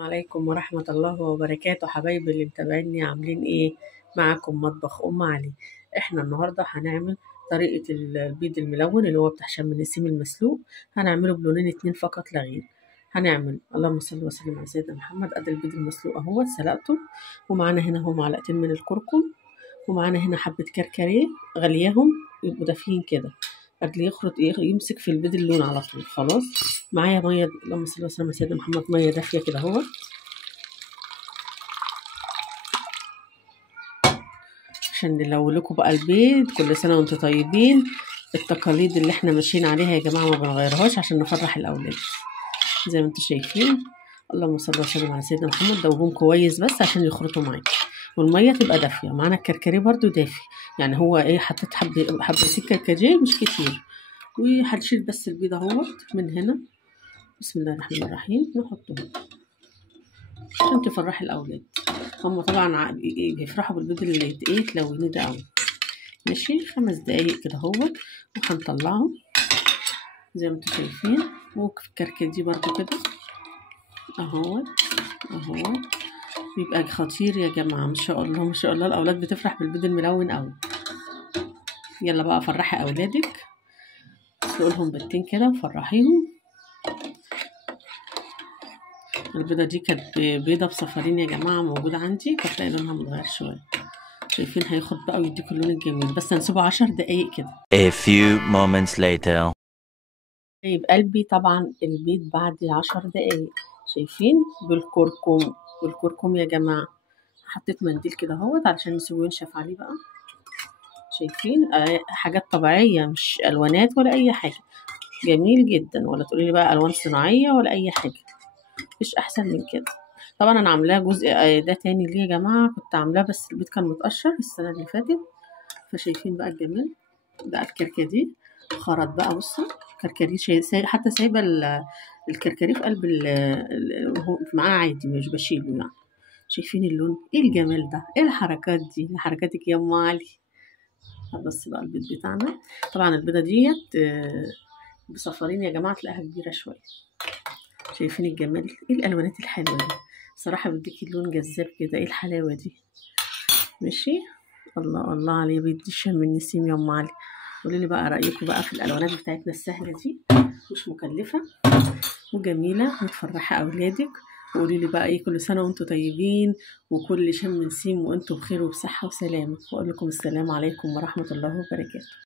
عليكم ورحمة الله وبركاته، حبايبي اللي متابعيني عاملين ايه؟ معاكم مطبخ ام علي. احنا النهارده هنعمل طريقة البيض الملون اللي هو بتاع شم النسيم المسلوق. هنعمله بلونين اتنين فقط لا غير. هنعمل اللهم صل وسلم على سيدنا محمد. ادي البيض المسلوق اهو سلقته، ومعانا هنا اهو معلقتين من الكركم، ومعانا هنا حبة كركديه غلياهم يبقوا دافيين كده قبل يخرط يمسك في البيض اللون على طول. خلاص معايا ميه، اللهم صل وسلم على سيدنا محمد، ميه دافيه كده اهو عشان نلولكوا بقى البيض. كل سنه وانتم طيبين. التقاليد اللي احنا ماشيين عليها يا جماعه ما بنغيرهاش عشان نفرح الاولاد زي ما انتم شايفين. اللهم صل وسلم على سيدنا محمد. دوبهم كويس بس عشان يخرطوا معاك، والميه تبقى دافيه. معانا الكركديه برده دافي، يعني هو ايه، حطيت حبتين كركديه مش كتير. وهنشيل بس البيض اهوت من هنا. بسم الله الرحمن الرحيم. نحطهم عشان تفرحي الاولاد. هم طبعا بيفرحوا بالبيض اللي يتلوني ده قوي. ماشي 5 دقايق كده اهوت، وهنطلعهم زي ما انتم شايفين. والكركديه برده كده اهوت اهوت. بيبقى خطير يا جماعه، ما شاء الله ما شاء الله. الاولاد بتفرح بالبيض الملون قوي. يلا بقى فرحي اولادك، اسلقي لهم بيضتين كده وفرحيهم. البيضه دي كانت بيضه بصفارين يا جماعه موجوده عندي، هتلاقي لونها متغير شويه. شايفين هياخد بقى ويديكوا اللون الجميل، بس هنسيبه 10 دقايق كده. A few moments later. طيب قلبي طبعا البيض بعد 10 دقايق شايفين بالكركم يا جماعه. حطيت منديل كده اهوت علشان نسيبه ينشف عليه بقى. شايفين حاجات طبيعيه مش الوانات ولا اي حاجه. جميل جدا، ولا تقولي لي بقى الوان صناعيه ولا اي حاجه. مفيش احسن من كده. طبعا انا عاملاه جزء ده تاني ليه يا جماعه، كنت عاملاه بس البيض كان متقشر السنه اللي فاتت. فشايفين بقى الجمال بقى. الكركديه خرط بقى، بصوا الكركديه حتى سايبه الكركديه في قلب معاه عادي، مش بشيله يعني. شايفين اللون ايه الجمال ده، ايه الحركات دي، حركاتك يا ام علي. بص بقى البيض بتاعنا. طبعا البيضه ديت بصفارين يا جماعه، تلاقيها كبيره شويه. شايفين الجمال، ايه الالوانات الحلوه دي. صراحه بيديكي لون جذاب كده. ايه الحلاوه دي. ماشي. الله الله عليه، بيدي شم النسيم يا ام علي. قولي لي بقى رايكم بقى في الالوانات بتاعتنا السهله دي، مش مكلفه وجميله وتفرحي اولادك. وقولي لي بقى ايه، كل سنه وانتم طيبين وكل شم نسيم وانتم بخير وبصحه وسلامه. واقول لكم السلام عليكم ورحمه الله وبركاته.